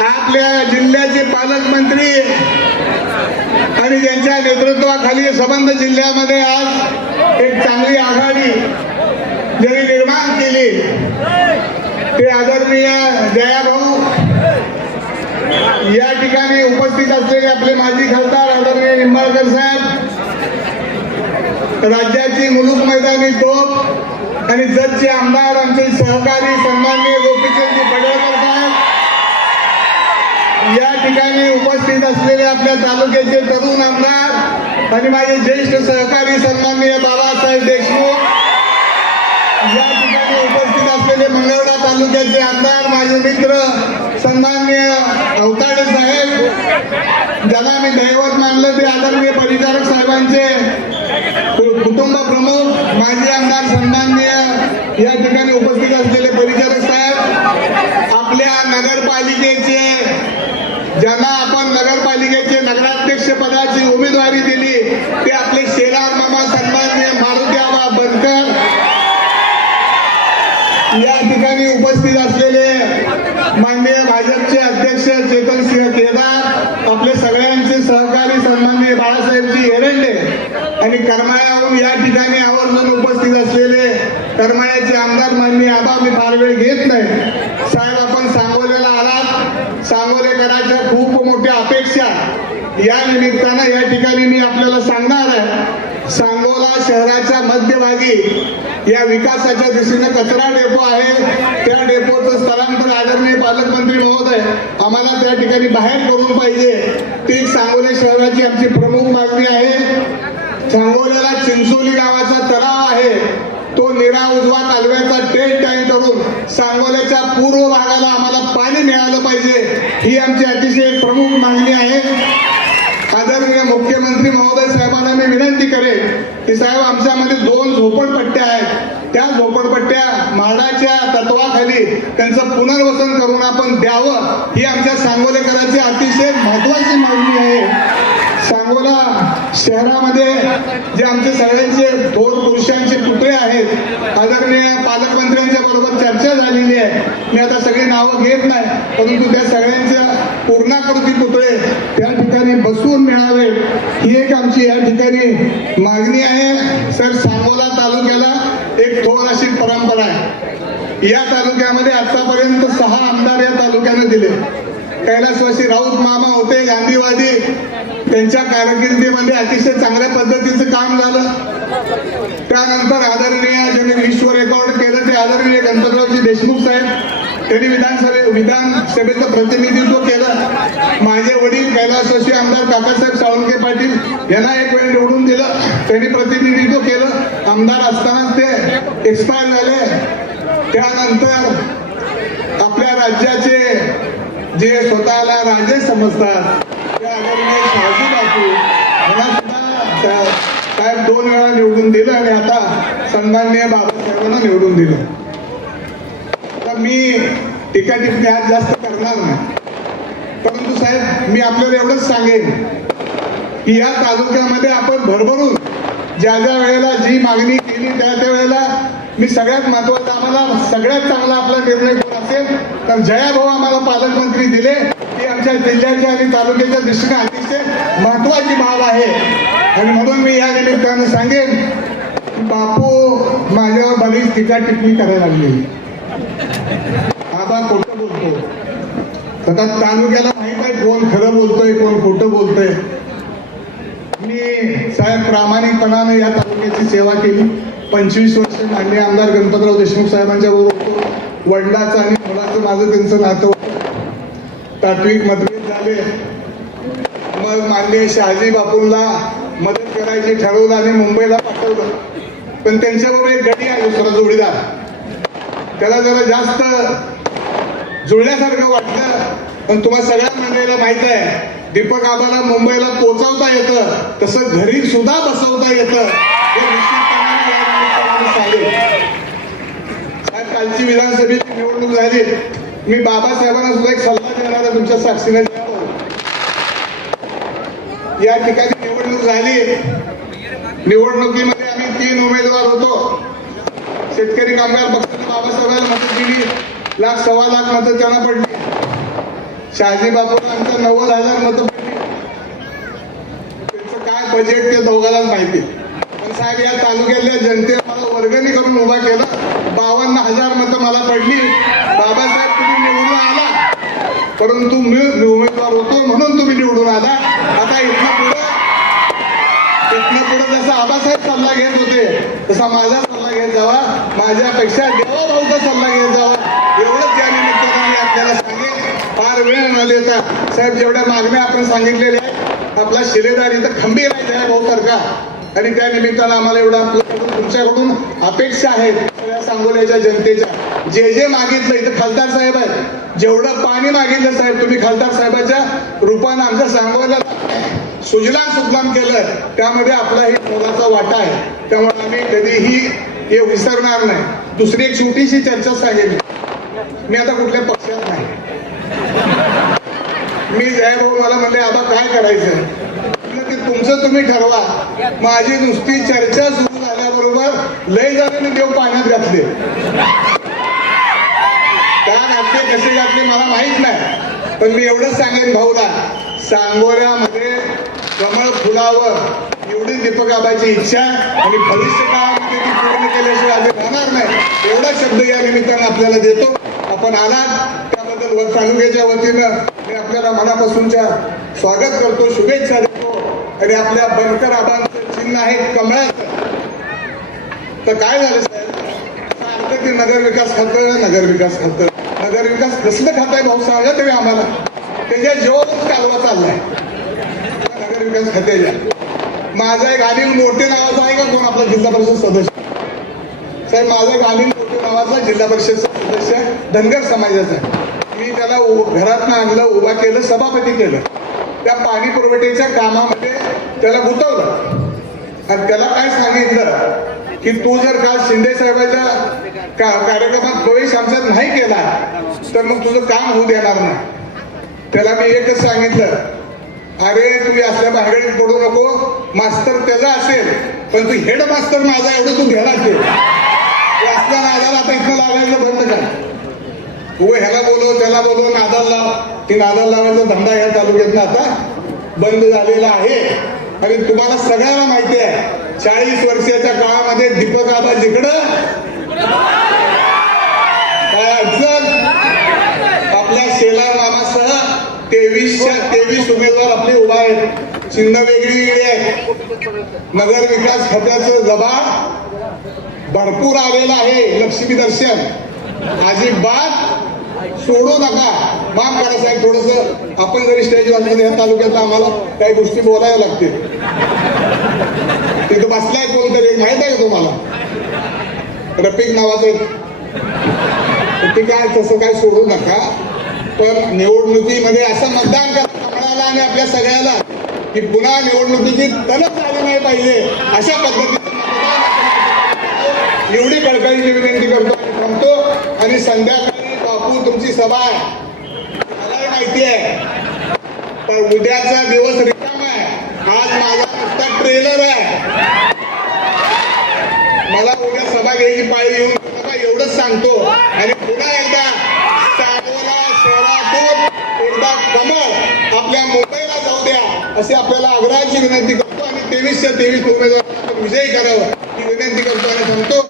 आपल्या जिल्ह्याचे पालकमंत्री आणि त्यांच्या नेतृत्वाखाली संबंध जिल्ह्यामध्ये आज एक चांगली आघाडी ज्यांनी निर्माण केली ते आदरणीय जयाभाऊ या ठिकाणी उपस्थित असलेले आपले माजी खासदार आदरणीय निंबाळकर साहेब राज्याची मुलूक मैदानी तोप आणि जतचे आमदार आमचे सहकारी सन्माननीय गोपीचंद पडेकर या ठिकाणी उपस्थित असलेले आपल्या तालुक्याचे तरुण आमदार आणि माझे ज्येष्ठ सहकारी सन्माननीय बाबासाहेब देशमुख. या ठिकाणी उपस्थित असलेले मंगळवेढा तालुक्याचे आमदार माझे मित्र सन्माननीय अवताडे साहेब. ज्याला मी दैवत मानलं ते आदरणीय परिचारक साहेबांचे कुटुंब प्रमुख माजी आमदार सन्माननीय या ठिकाणी उपस्थित असलेले परिचारक साहेब. आपल्या नगरपालिकेचे ज्यांना आपण नगरपालिकेचे नगराध्यक्ष पदाची उमेदवारी दिली ते आपले शेलार मामा सन्मान्य मारुती बनकर या ठिकाणी उपस्थित असलेले माननीय भाजपचे अध्यक्ष चेतन सिंह केदार आपले सगळ्यांचे सहकारी सन्माननीय बाळासाहेबजी एरंडे आणि करमाळ्याहून या ठिकाणी आवर्जून उपस्थित असलेले करमाळ्याचे आमदार माननीय आबा मी फार वेळ घेत नाही साहेब आपण सांगोल्याला आलात सांगोलेकरांच्या खूप मोठ्या अपेक्षा या निमित्तानं या ठिकाणी मी आपल्याला सांगणार आहे. सांगोला शहराच्या मध्यभागी या विकासाच्या दिशेने कचरा डेपो आहे. त्या डेपोचं स्थलांतर आदरणीय पालकमंत्री महोदय आम्हाला त्या ठिकाणी बाहेर करून पाहिजे. ती सांगोले शहराची आमची प्रमुख मागणी आहे. सांगोल्याला चिंचोली गावाचा तलाव आहे. तो निरा उजवा कालव्याचा टेट टाईम करून सांगोल्याच्या पूर्व भागाला आम्हाला पाणी मिळालं पाहिजे ही आमची अतिशय प्रमुख मागणी आहे आदरणीय मुख्यमंत्री महोदय साहेबांना मी विनंती करेन की साहेब आमच्यामध्ये दोन झोपडपट्ट्या आहेत. त्या झोपडपट्ट्या म्हाडाच्या तत्वाखाली त्यांचं पुनर्वसन करून आपण द्यावं ही आमच्या सांगोलेकरांची अतिशय महत्वाची मागणी आहे. सांगोला शहरामध्ये जे आमचे सगळ्यांचे थोर पुरुषांचे पुतळे आहेत आदरणीय पालकमंत्र्यांच्या बरोबर चर्चा झालेली आहे. मी आता सगळी नावं घेत नाही परंतु त्या सगळ्यांच्या पूर्णाकृती पुतळे त्या ठिकाणी बसवून मिळावे ही एक आमची या ठिकाणी मागणी आहे सर सांगोला तालुक्याला एक थोर अशी परंपरा आहे. या तालुक्यामध्ये आतापर्यंत सहा आमदार या तालुक्याने दिले. कैलासवासी राऊत मामा होते गांधीवादी. त्यांच्या कारकिर्दीमध्ये अतिशय चांगल्या पद्धतीचं काम झालं. त्यानंतर आदरणीय ज्यांनी विश्व रेकॉर्ड केलं ते आदरणीय गणपतरावजी देशमुख साहेब. त्यांनी विधानसभे विधानसभेचं प्रतिनिधित्व केलं. माझे वडील कैलासवासी आमदार काकासाहेब साळुंके यांना एक वेळ निवडून दिलं. त्यांनी प्रतिनिधित्व केलं. आमदार असतानाच ते एक्सपायर झाले. त्यानंतर आपल्या राज्याचे जे स्वतःला राजे समजतात त्या आदरणीय शहाजी बापू यांना सुद्धा साहेब दोन वेळा निवडून दिलं आणि आता सन्माननीय बाबासाहेबांना निवडून दिलं. तर मी टीका टिप्पणी आज जास्त करणार नाही. परंतु साहेब मी आपल्याला एवढंच सांगेन. की या तालुक्यामध्ये आपण भरभरून ज्या ज्या वेळेला जी मागणी केली त्या त्या वेळेला मी सगळ्यात महत्त्वाचा आम्हाला सगळ्यात चांगला आपला निर्णय कोण असेल तर जयाभाऊ आम्हाला पालकमंत्री दिले ती आमच्या जिल्ह्याच्या आणि तालुक्याच्या दृष्टीने अतिशय महत्वाची बाब आहे. आणि म्हणून मी या निमित्तानं सांगेन बापू माझ्यावर बरीच टीका टिप्पणी करायला लागली. आता खोटं बोलतो. आता तालुक्याला माहीत आहे कोण खरं बोलतोय कोण खोटं बोलतोय. मी साहेब प्रामाणिकपणाने या तालुक्याची सेवा केली. पंचवीस वर्ष मान्य आमदार गणपतराव देशमुख साहेबांच्या बरोबर वडिलाचं आणि मुलाचं माझं त्यांचं नातं तात्विक मतभेद झाले. मग माननीय शहाजी बापूंना मदत करायची ठरवलं आणि मुंबईला पाठवलं. पण त्यांच्याबरोबर एक गडी आहे दुसरा जोडीदार. त्याला जरा जास्त जुळण्यासारखं वाटलं पण तुम्हाला सगळ्या मंडळीला माहीत आहे. दीपक आबाला मुंबईला पोचवता येतं तसं घरी सुद्धा बसवता येतं. साहेब कालची विधानसभेची निवडणूक झाली. मी बाबासाहेबांना सुद्धा एक सल्ला देणार आहे तुमच्या साक्षीने हो. या ठिकाणी निवडणूक झाली. निवडणुकीमध्ये आम्ही तीन उमेदवार होतो. शेतकरी कामगार पक्षाने बाबासाहेबांना मदत दिली. लाख सव्वा लाख मदत त्यांना पडली. शहाजी बापूंना नव्वद हजार मत त्यांचं काय बजेट ते दोघांनाच माहिती. पण साहेब या तालुक्यातल्या जनतेने मला वर्गणी करून उभा केला. बावन्न हजार मतं मला पडली. बाबासाहेब तुम्ही निवडून आला. परंतु मी उमेदवार होतो म्हणून तुम्ही निवडून आला. आता इथं पुढे इथनं पुढे जसा आबासाहेब सल्ला घेत होते तसा माझा सल्ला घेत जावा. माझ्यापेक्षा देवा भाऊचा सल्ला घेत जावा एवढंच या निमित्तानं मी आपल्याला सांगेन फार वेळ न देता साहेब जेवढ्या मागण्या आपण सांगितलेल्या आहेत आपला शिलेदार इथं खंबीर आहे त्या भाऊसारखा आणि त्या निमित्तानं आम्हाला एवढं आपल्याकडून तुमच्याकडून अपेक्षा आहेत. सगळ्या सांगोल्याच्या जनतेच्या. जे जे मागितलं इथं खासदार साहेब आहेत. जेवढं पाणी मागितलं साहेब तुम्ही खासदार साहेबाच्या रूपानं आमच्या सांगोल्याला सुजलाम सुजलाम केलं. त्यामध्ये आपला हे मोलाचा वाटा आहे. त्यामुळे आम्ही कधीही हे विसरणार नाही. दुसरी एक छोटीशी चर्चा सांगेल मी आता कुठल्या पक्षात नाही. मी जयभाऊ मला म्हणले आबा काय करायचं? म्हटलं ते तुमचं तुम्ही ठरवा. माझी नुसती चर्चा सुरू झाल्याबरोबर लय जणांनी देव पाण्यात घातले. का घातले कसे घातले मला माहीत नाही. पण मी एवढंच सांगेन भाऊला. सांगोऱ्यामध्ये कमळ फुलावर एवढी दीपक आबाची इच्छा आणि भविष्य काळामध्ये ती पूर्ण केल्याशिवाय आम्ही राहणार नाही. एवढा शब्द या निमित्तानं आपल्याला देतो. आपण आलात त्याबद्दल तालुक्याच्या वतीनं आपल्याला मनापासूनच्या स्वागत करतो शुभेच्छा देतो. आणि आपल्या बनकर आबांचं चिन्ह आहे कमळाचं. तर काय झालं साहेब? सारखं ते नगर विकास खातं नगर विकास खातं. नगर विकास कसलं खात आहे भाऊ? सांगा तुम्ही आम्हाला. त्याच्या जेवढच कालवा चाललाय. नगर विकास खात्याच्या. माझा एक अनिल मोठे नावाचा आहे का कोण? आपला जिल्हा परिषद सदस्य. साहेब माझा एक अनिल मोठे नावाचा जिल्हा परिषदचा सदस्य धनगर समाजाचा आहे. मी त्याला उ- घरातनं आणलं उभा केलं सभापती केलं. त्या पाणी पुरवठ्याच्या कामामध्ये त्याला गुंतवलं. आणि त्याला काय सांगितलं? की तू जर काल शिंदे साहेबाच्या का कार्यक्रमात प्रवेश आमच्यात नाही केला तर मग तुझं काम होऊ देणार नाही. त्याला मी एकच सांगितलं. अरे तुम्ही असल्या भांगडीत पडू नको. मास्तर त्याचा असेल पण तू हेड मास्तर माझा एवढं तू घेणार ते असल्या नादाला आता इथं लावायचं बंद कर. उभे ह्याला बोलव त्याला बोलव नादाल लाव की नादाल लावायचा धंदा या तालुक्यातनं आता बंद झालेला आहे. आणि तुम्हाला सगळ्यांना माहिती आहे चाळीस वर्षाच्या काळामध्ये दीपक आबा जिकडं काय अडचण आपल्या शेलार मामासह तेवीसच्या तेवीस उमेदवार आपले उभा आहेत. चिन्ह वेगळी वेगळी आहे नगर विकास खात्याचं जबाब भरपूर आलेलं आहे लक्ष्मी दर्शन अजिबात सोडू नका. माफ करा साहेब थोडस आपण जरी स्टेजवर असलं या तालुक्यात आम्हाला काही गोष्टी बोलाव्या लागतील. तिथं बसलाय कोणतरी माहीत आहे का तुम्हाला? रफिक नावाचं ते काय तसं काय सोडू नका. पण निवडणुकीमध्ये असं मतदान करा कमळाला आणि आपल्या सगळ्याला की पुन्हा निवडणुकीची तलच आली नाही पाहिजे. अशा पद्धतीने एवढी कळकळीची विनंती करतो आणि आणि संध्याकाळी बापू तुमची सभा आहे. मलाही माहिती आहे. पण उद्याचा दिवस रिकाम आहे. आज माझा नुसता ट्रेलर आहे. मला उद्या सभा घ्यायची पाळी येऊन सभा एवढंच सांगतो. आणि पुन्हा एकदा सांगोला शहरातून एकदा कमळ आपल्या मुंबईला जाऊ द्या अशी आपल्याला आग्रहाची विनंती करतो. आणि तेवीसच्या तेवीस उमेदवार विजयी करावं. ती विनंती करतो आणि म्हणतो